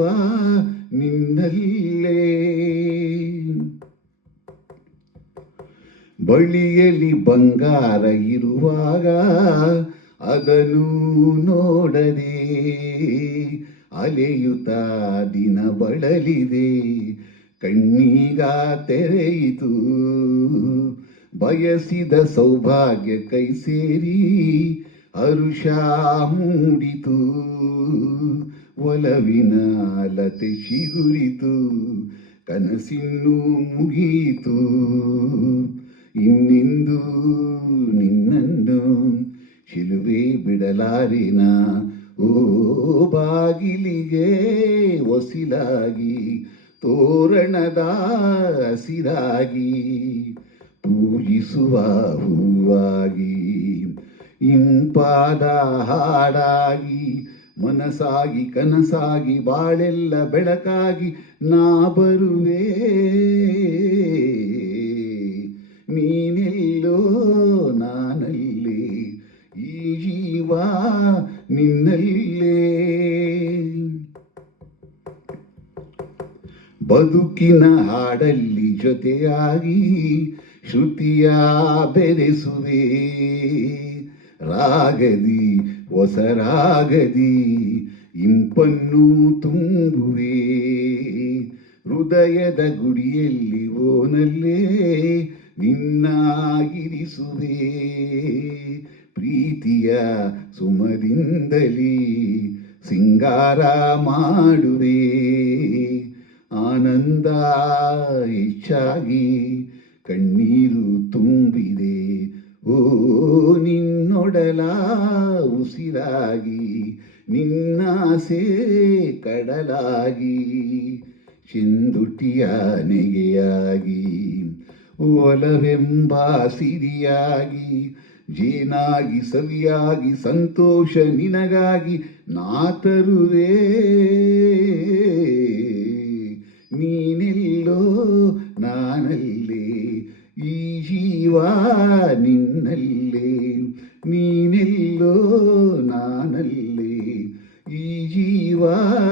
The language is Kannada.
ಜೀವ ನಿನ್ನಲ್ಲೇ. ಬಳಿಯಲ್ಲಿ ಬಂಗಾರ ಇರುವಾಗ ಅದನ್ನು ನೋಡದೆ ಅಲೆಯುತ ದಿನ ಬಳಲಿದೆ. ಕಣ್ಣೀಗ ತೆರೆಯಿತು. ಬಯಸಿದ ಸೌಭಾಗ್ಯ ಕೈ ಸೇರಿ ಹರುಷ ಮೂಡಿತು, ಒಲವಿನ ಲತೆ ಶಿಗುರಿತು ಕನಸಿನ್ನು ಮುಗಿಯಿತು. ಇನ್ನಿಂದು ನಿನ್ನನ್ನು ಶಿಲುವೆ ಬಿಡಲಾರಿನ? ಓ ಬಾಗಿಲಿಗೆ ಒಸಿಲಾಗಿ, ತೋರಣದ ಹಸಿರಾಗಿ, ಪೂಜಿಸುವ ಹೂವಾಗಿ. ಇಂಪಾದ ಹಾಡಾಗಿ ಮನಸಾಗಿ ಕನಸಾಗಿ, ಬಾಳೆಲ್ಲ ಬೆಳಕಾಗಿ ನಾ ಬರುವೆ. ನೀನೆಲ್ಲೋ ನಾನಲ್ಲಿ, ಈ ಜೀವ ನಿನ್ನಲ್ಲೇ. ಬದುಕಿನ ಹಾಡಲ್ಲಿ ಜೊತೆಯಾಗಿ ಶ್ರುತಿಯ ಬೆರೆಸುವೆ. ರಾಗದಿ ಹೊಸರಾಗದಿ ಇಂಪನ್ನು ತುಂಬುವೆ. ಹೃದಯದ ಗುಡಿಯಲ್ಲಿ ಓನಲ್ಲೇ ನಿನ್ನಾಗಿರಿಸುವೆ. ಪ್ರೀತಿಯ ಸುಮದಿಂದಲಿ ಸಿಂಗಾರ ಮಾಡುವೆ. ಆನಂದ ಹೆಚ್ಚಾಗಿ ಕಣ್ಣೀರು ತುಂಬಿದೆ. ಓ ನಿನ್ನೊಡಲ ಉಸಿರಾಗಿ ನಿನ್ನಾಸೆ ಕಡಲಾಗಿ, ಚಿಂದುಟಿಯ ನೆಗೆಯಾಗಿ, ಒಲವೆಂಬ ಸಿರಿಯಾಗಿ ಜೇನಾಗಿ ಸವಿಯಾಗಿ ಸಂತೋಷ ನಿನಗಾಗಿ ನಾ ತರುವೆ ನೀನೆಲ್ಲೋ ನಾನಲ್ಲೇ, ಈ ಜೀವ ನಿನ್ನಲ್ಲೇ. அறிவார்